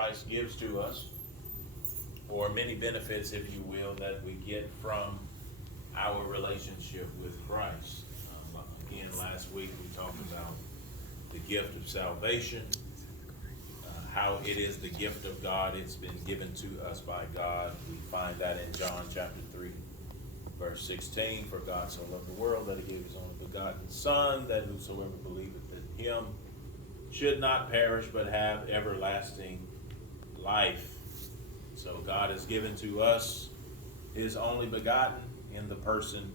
Christ gives to us, or many benefits, if you will, that we get from our relationship with Christ. Again, last week we talked about the gift of salvation, how it is the gift of God. It's been given to us by God. We find that in John chapter 3, verse 16. For God so loved the world that he gave his only begotten Son, that whosoever believeth in him should not perish but have everlasting life. So God has given to us his only begotten in the person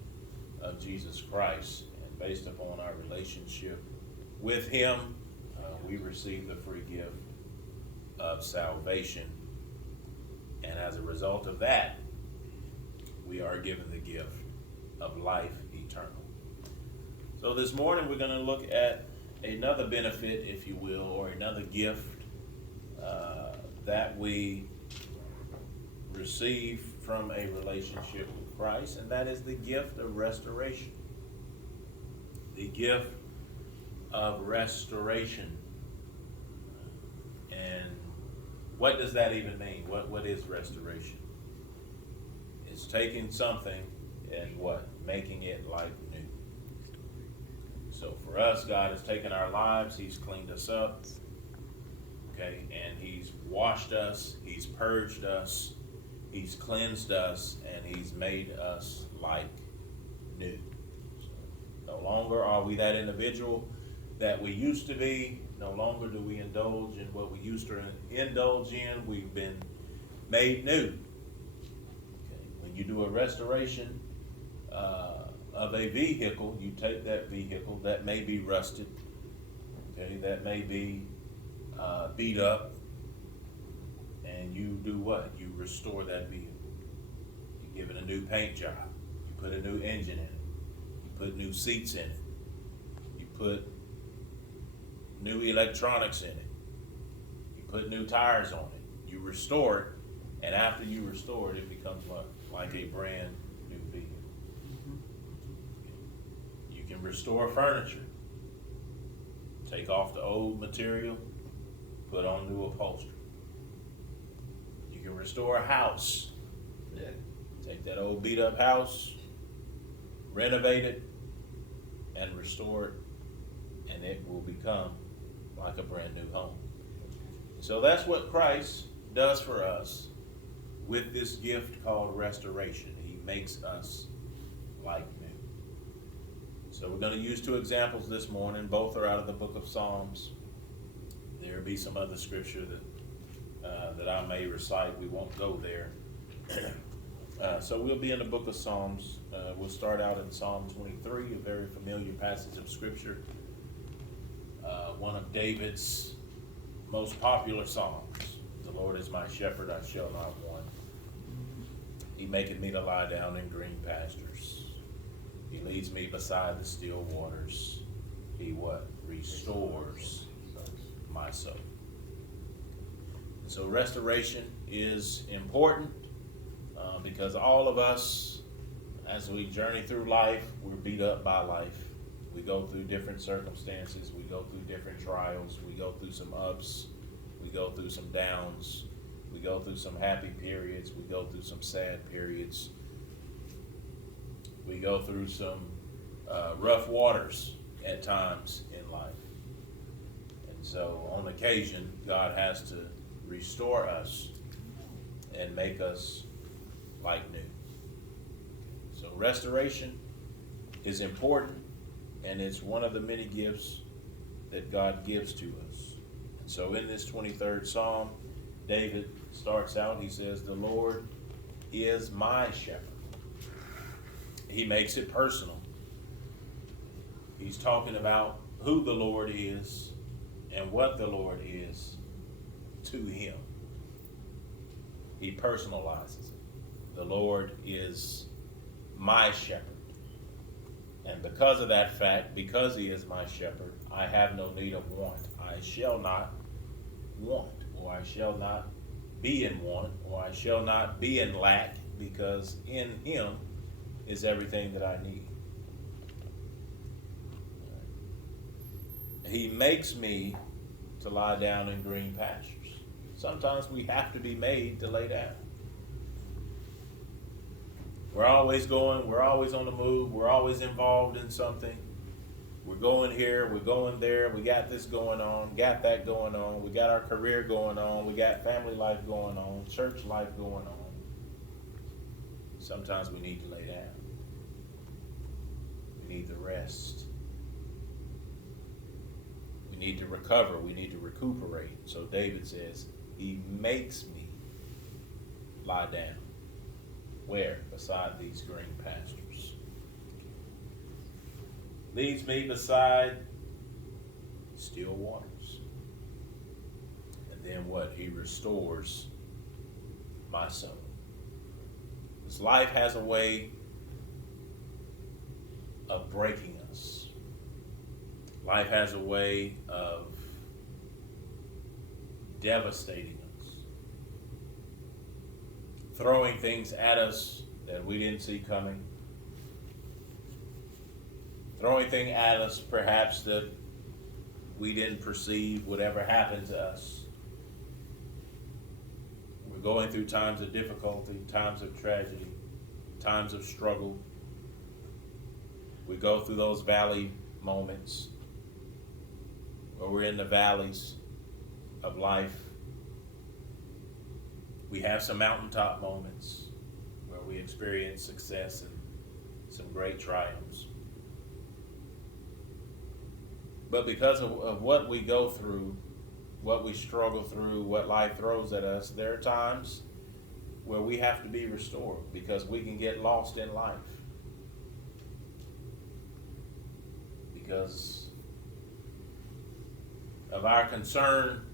of Jesus Christ. And based upon our relationship with him, we receive the free gift of salvation. And as a result of that, we are given the gift of life eternal. So this morning we're going to look at another benefit, if you will, or another gift that we receive from a relationship with Christ, and that is the gift of restoration. The gift of restoration. And what does that even mean? What is restoration? It's taking something and what? Making it like new. So for us, God has taken our lives, he's cleaned us up, okay, and he's washed us, he's purged us, he's cleansed us, and he's made us like new. So no longer are we that individual that we used to be. No longer do we indulge in what we used to indulge in. We've been made new. Okay. When you do a restoration of a vehicle, you take that vehicle that may be rusted, okay, that may be beat up, and you do what? You restore that vehicle. You give it a new paint job. You put a new engine in it. You put new seats in it. You put new electronics in it. You put new tires on it. You restore it, and after you restore it, it becomes what? Like a brand new vehicle. You can restore furniture. Take off the old material, put on new upholstery. You can restore a house. Yeah. Take that old beat up house, renovate it, and restore it, and it will become like a brand new home. So that's what Christ does for us with this gift called restoration. He makes us like new. So we're going to use two examples this morning. Both are out of the book of Psalms. There will be some other scripture that I may recite. We won't go there. So we'll be in the book of Psalms. We'll start out in Psalm 23, a very familiar passage of scripture. One of David's most popular songs. The Lord is my shepherd, I shall not want. He maketh me to lie down in green pastures. He leads me beside the still waters. He what? Restores my soul. So restoration is important because all of us, as we journey through life, we're beat up by life. We go through different circumstances. We go through different trials. We go through some ups. We go through some downs. We go through some happy periods. We go through some sad periods. We go through some rough waters at times in life. And so on occasion, God has to restore us and make us like new. So restoration is important, and it's one of the many gifts that God gives to us. And so in this 23rd Psalm, David starts out, he says, the Lord is my shepherd. He makes it personal. He's talking about who the Lord is and what the Lord is to him. He personalizes it. The Lord is my shepherd. And because of that fact, because he is my shepherd, I have no need of want. I shall not want, or I shall not be in want, or I shall not be in lack, because in him is everything that I need. He makes me to lie down in green pastures. Sometimes we have to be made to lay down. We're always going, we're always on the move, we're always involved in something. We're going here, we're going there, we got this going on, got that going on, we got our career going on, we got family life going on, church life going on. Sometimes we need to lay down. We need to rest. We need to recover, we need to recuperate. So David says, he makes me lie down. Where? Beside these green pastures. Leads me beside still waters. And then what? He restores my soul. This life has a way of breaking us. Life has a way of devastating us. Throwing things at us that we didn't see coming. Throwing things at us perhaps that we didn't perceive would ever happen to us. We're going through times of difficulty, times of tragedy, times of struggle. We go through those valley moments where we're in the valleys of life. We have some mountaintop moments where we experience success and some great triumphs. But because of what we go through, what we struggle through, what life throws at us, there are times where we have to be restored because we can get lost in life. Because of our concern,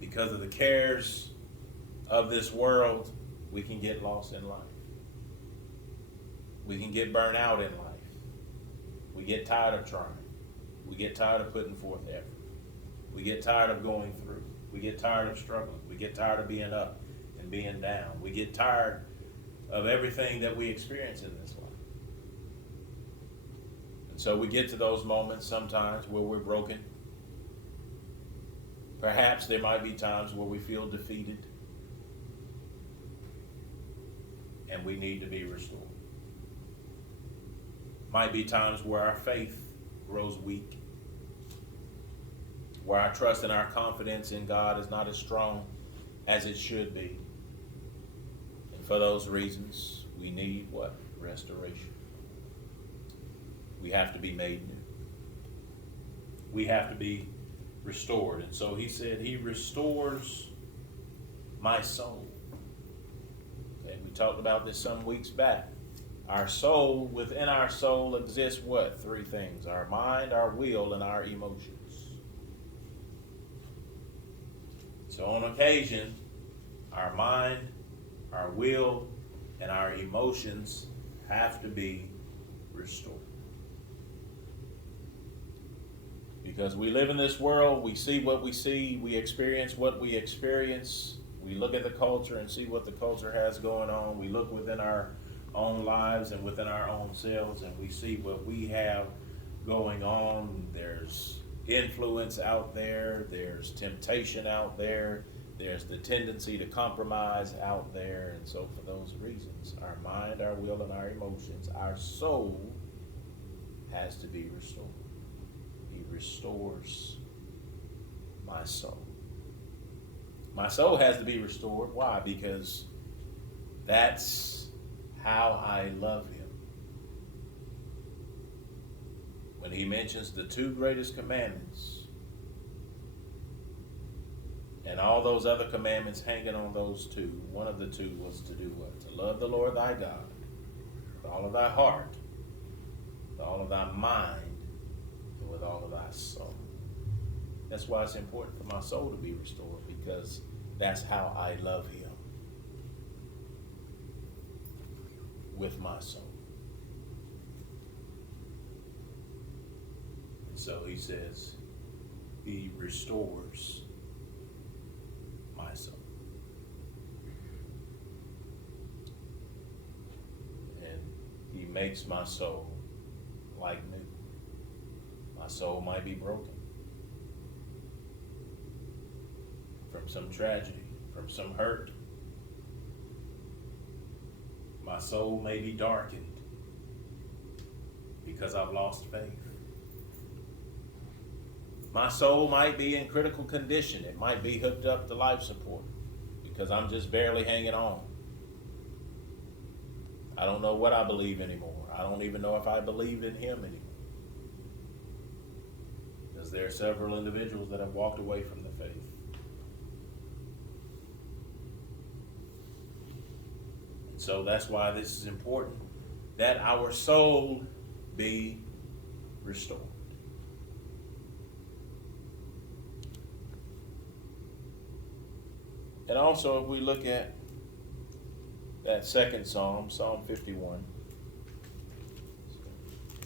because of the cares of this world, we can get lost in life. We can get burnt out in life. We get tired of trying. We get tired of putting forth effort. We get tired of going through. We get tired of struggling. We get tired of being up and being down. We get tired of everything that we experience in this life. And so we get to those moments sometimes where we're broken. Perhaps there might be times where we feel defeated and we need to be restored. Might be times where our faith grows weak, where our trust and our confidence in God is not as strong as it should be. And for those reasons, we need what? Restoration. We have to be made new. We have to be restored. And so he said, he restores my soul. Okay, we talked about this some weeks back. Our soul, within our soul exists what? Three things: our mind, our will, and our emotions. So on occasion, our mind, our will, and our emotions have to be restored. Because we live in this world, we see what we see, we experience what we experience. We look at the culture and see what the culture has going on. We look within our own lives and within our own selves, and we see what we have going on. There's influence out there, there's temptation out there, there's the tendency to compromise out there. And so for those reasons, our mind, our will, and our emotions, our soul has to be restored. He restores my soul. My soul has to be restored. Why? Because that's how I love him. When he mentions the two greatest commandments and all those other commandments hanging on those two, one of the two was to do what? To love the Lord thy God with all of thy heart, with all of thy mind, and with all of thy soul. That's why it's important for my soul to be restored, because that's how I love him. With my soul. And so he says, he restores my soul. And he makes my soul like new. My soul might be broken from from some tragedy, from some hurt. My soul may be darkened because I've lost faith. My soul might be in critical condition. It might be hooked up to life support because I'm just barely hanging on. I don't know what I believe anymore. I don't even know if I believe in him anymore. Because there are several individuals that have walked away from the faith. And so that's why this is important, that our soul be restored. And also, if we look at that second Psalm, Psalm 51,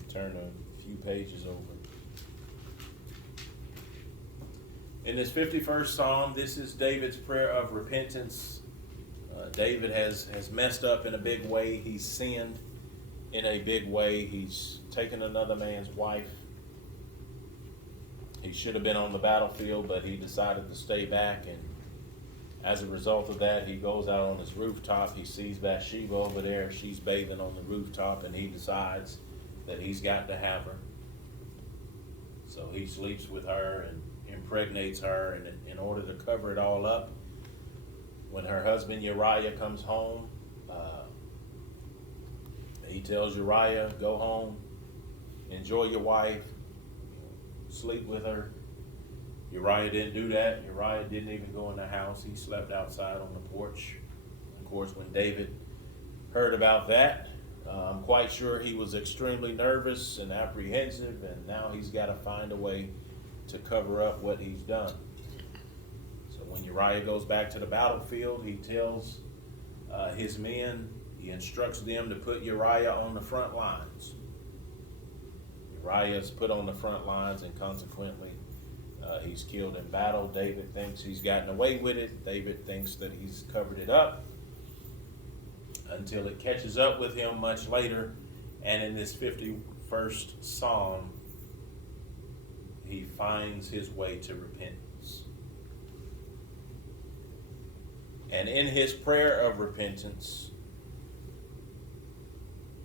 turn a few pages over. In this 51st Psalm, this is David's prayer of repentance. David has messed up in a big way. He's sinned in a big way. He's taken another man's wife. He should have been on the battlefield, but he decided to stay back, and as a result of that, he goes out on his rooftop. He sees Bathsheba over there. She's bathing on the rooftop, and he decides that he's got to have her. So he sleeps with her and impregnates her, and in order to cover it all up, when her husband Uriah comes home, he tells Uriah, go home, enjoy your wife, sleep with her. Uriah didn't do that. Uriah didn't even go in the house. He slept outside on the porch. Of course, when David heard about that, I'm quite sure he was extremely nervous and apprehensive, and now he's got to find a way to cover up what he's done. So when Uriah goes back to the battlefield, he tells his men, he instructs them to put Uriah on the front lines. Uriah is put on the front lines, and consequently, he's killed in battle. David thinks he's gotten away with it. David thinks that he's covered it up until it catches up with him much later. And in this 51st Psalm, he finds his way to repentance. And in his prayer of repentance,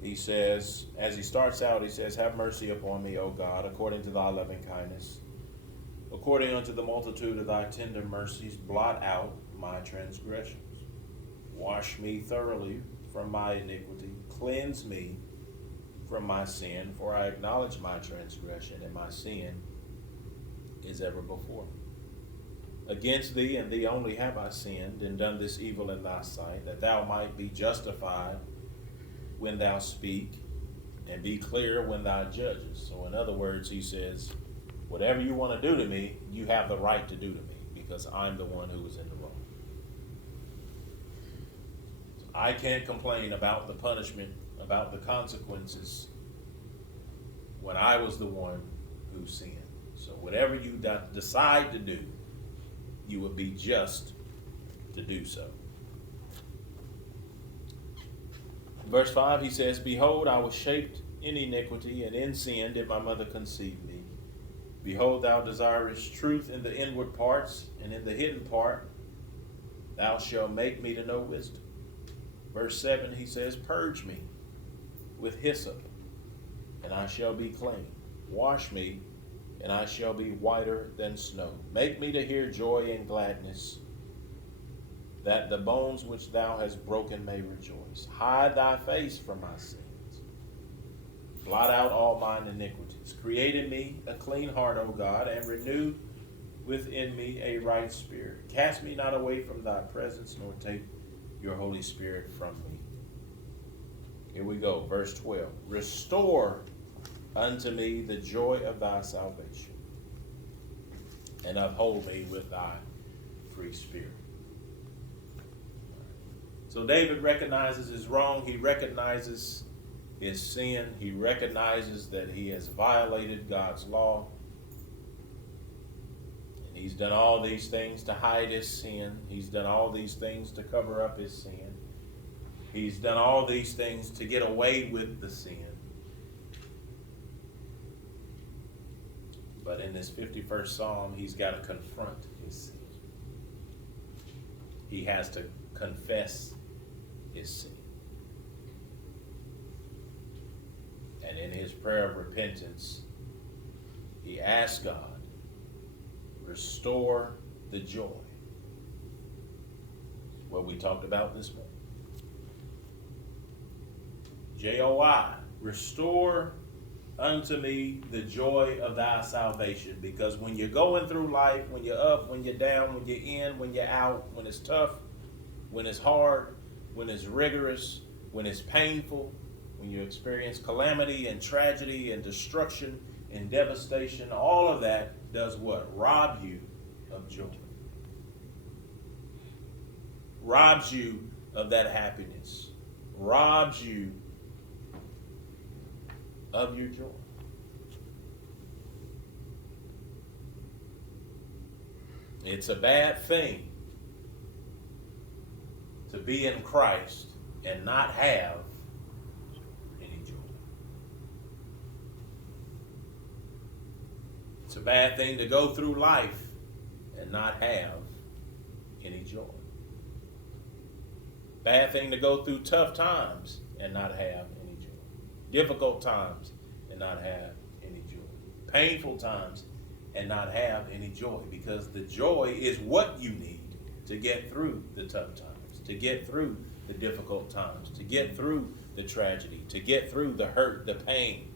he says, as he starts out, he says, have mercy upon me, O God, according to thy loving kindness. According unto the multitude of thy tender mercies, blot out my transgressions. Wash me thoroughly from my iniquity. Cleanse me from my sin, for I acknowledge my transgression, and my sin is ever before me. Against thee and thee only have I sinned, and done this evil in thy sight, that thou might be justified when thou speak, and be clear when thou judgest. So in other words, he says, whatever you want to do to me, you have the right to do to me, because I'm the one who is in the wrong. So I can't complain about the punishment, about the consequences, when I was the one who sinned. So whatever you decide to do, you would be just to do so. Verse 5, he says, behold, I was shaped in iniquity, and in sin did my mother conceive me. Behold, thou desirest truth in the inward parts, and in the hidden part thou shalt make me to know wisdom. Verse 7, he says, purge me with hyssop, and I shall be clean. Wash me, and I shall be whiter than snow. Make me to hear joy and gladness, that the bones which thou hast broken may rejoice. Hide thy face from my sins. Blot out all mine iniquities. Create in me a clean heart, O God, and renew within me a right spirit. Cast me not away from thy presence, nor take your Holy Spirit from me. Here we go, verse 12. Restore unto me the joy of thy salvation, and uphold me with thy free spirit. So David recognizes his wrong. He recognizes his sin. He recognizes that he has violated God's law. And he's done all these things to hide his sin. He's done all these things to cover up his sin. He's done all these things to get away with the sin. But in this 51st Psalm, he's got to confront his sin. he has to confess his sin. And in his prayer of repentance, he asks God, restore the joy. What we talked about this morning. J-O-I, restore unto me the joy of thy salvation. Because when you're going through life, when you're up, when you're down, when you're in, when you're out, when it's tough, when it's hard, when it's rigorous, when it's painful, when you experience calamity and tragedy and destruction and devastation, all of that does what? Rob you of joy. Robs you of that happiness. Robs you of your joy. It's a bad thing to be in Christ and not have any joy. It's a bad thing to go through life and not have any joy. Bad thing to go through tough times and not have any joy. Difficult times and not have any joy. Painful times and not have any joy. Because the joy is what you need to get through the tough times, to get through the difficult times, to get through the tragedy, to get through the hurt, the pain,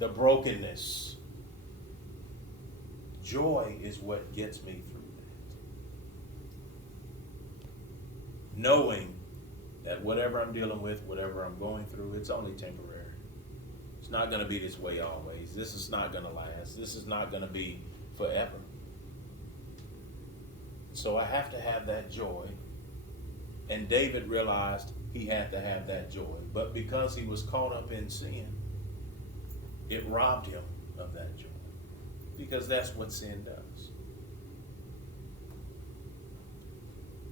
the brokenness. Joy is what gets me through. Knowing that whatever I'm dealing with, whatever I'm going through, it's only temporary. It's not going to be this way always. This is not going to last. This is not going to be forever. So I have to have that joy. And David realized he had to have that joy. But because he was caught up in sin, it robbed him of that joy. Because that's what sin does.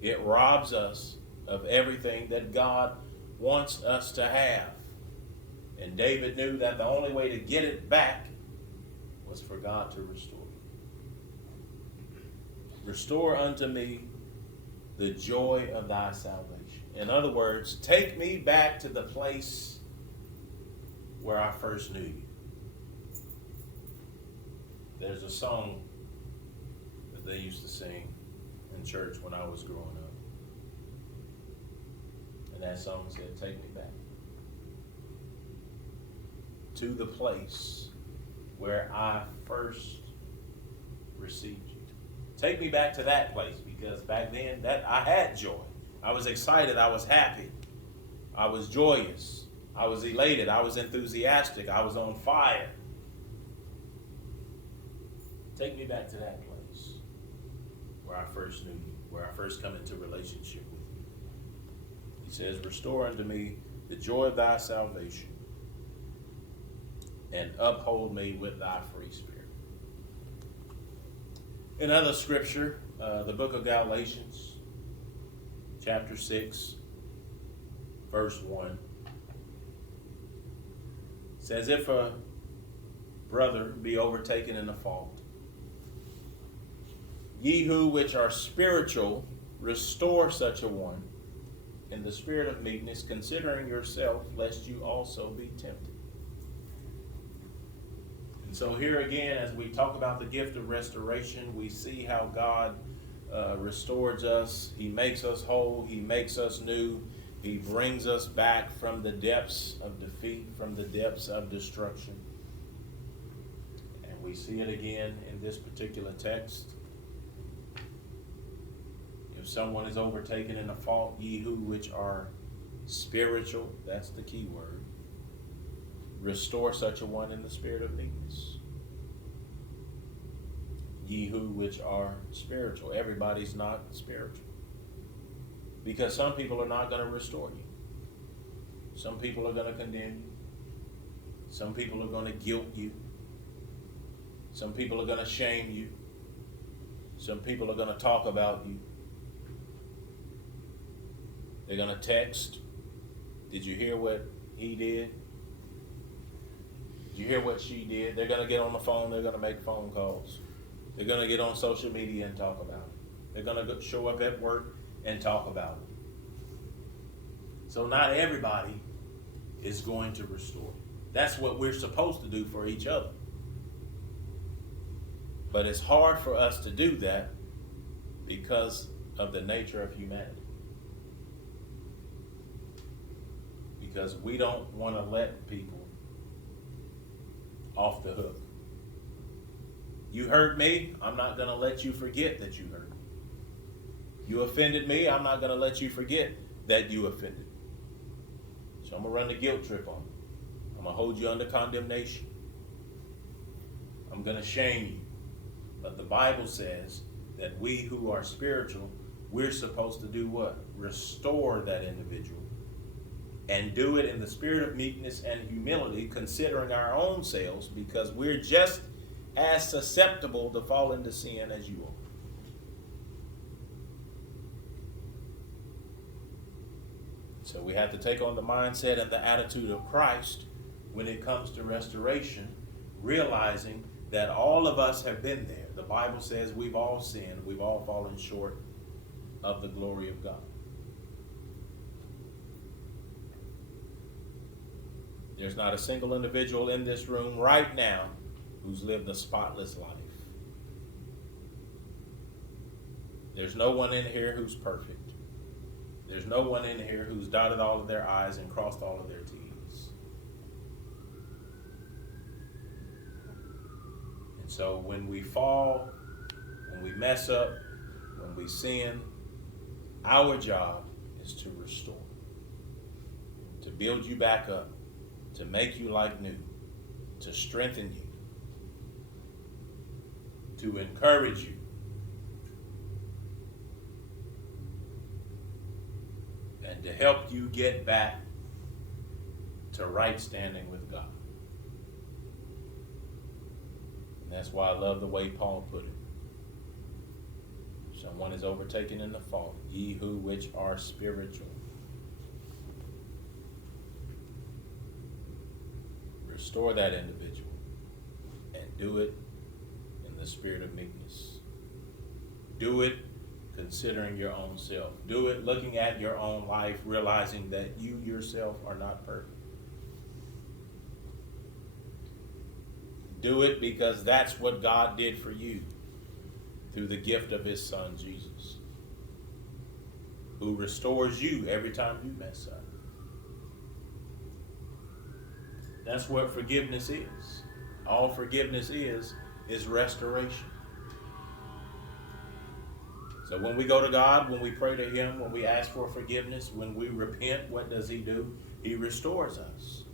It robs us of everything that God wants us to have. And David knew that the only way to get it back was for God to restore it. Restore unto me the joy of thy salvation. In other words, take me back to the place where I first knew you. There's a song that they used to sing in church when I was growing up. And that song said, take me back to the place where I first received you. Take me back to that place, because back then that I had joy. I was excited. I was happy. I was joyous. I was elated. I was enthusiastic. I was on fire. Take me back to that place where I first knew you, where I first come into relationship with you. He says, restore unto me the joy of thy salvation, and uphold me with thy free spirit. Another scripture, the book of Galatians, chapter 6, verse 1, says, if a brother be overtaken in a fault, ye who which are spiritual, restore such a one in the spirit of meekness, considering yourself, lest you also be tempted. And so here again, as we talk about the gift of restoration, we see how God restores us. He makes us whole. He makes us new. He brings us back from the depths of defeat, from the depths of destruction. And we see it again in this particular text. If someone is overtaken in a fault, ye who which are spiritual, that's the key word, restore such a one in the spirit of meekness. Ye who which are spiritual. Everybody's not spiritual. Because some people are not going to restore you. Some people are going to condemn you. Some people are going to guilt you. Some people are going to shame you. Some people are going to talk about you. They're going to text. Did you hear what he did? Did you hear what she did? They're going to get on the phone. They're going to make phone calls. They're going to get on social media and talk about it. They're going to show up at work and talk about it. So not everybody is going to restore. That's what we're supposed to do for each other. But it's hard for us to do that because of the nature of humanity. Because we don't want to let people off the hook. You hurt me, I'm not going to let you forget that you hurt me. You offended me, I'm not going to let you forget that you offended me. So I'm going to run the guilt trip on you. I'm going to hold you under condemnation. I'm going to shame you. But the Bible says that we who are spiritual, we're supposed to do what? Restore that individual. And do it in the spirit of meekness and humility, considering our own selves, because we're just as susceptible to fall into sin as you are. So we have to take on the mindset and the attitude of Christ when it comes to restoration, realizing that all of us have been there. The Bible says we've all sinned, we've all fallen short of the glory of God. There's not a single individual in this room right now who's lived a spotless life. There's no one in here who's perfect. There's no one in here who's dotted all of their I's and crossed all of their T's. And so when we fall, when we mess up, when we sin, our job is to restore, to build you back up, to make you like new, to strengthen you, to encourage you, and to help you get back to right standing with God. And that's why I love the way Paul put it. Someone is overtaken in the fault, ye who which are spiritual. Restore that individual and do it in the spirit of meekness. Do it considering your own self. Do it looking at your own life, realizing that you yourself are not perfect. Do it because that's what God did for you through the gift of his son, Jesus, who restores you every time you mess up. That's what forgiveness is. All forgiveness is restoration. So when we go to God, when we pray to him, when we ask for forgiveness, when we repent, what does he do? He restores us.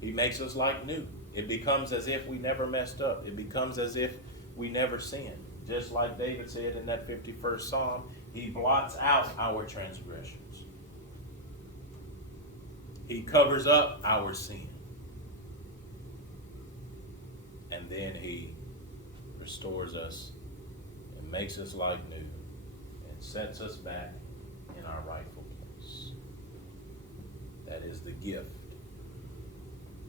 He makes us like new. It becomes as if we never messed up. It becomes as if we never sinned. Just like David said in that 51st Psalm, he blots out our transgressions. He covers up our sin. And then he restores us and makes us like new and sets us back in our rightful place. That is the gift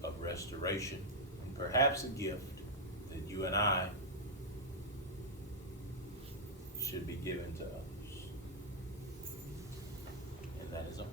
of restoration, and perhaps a gift that you and I should be given to others. And that is all.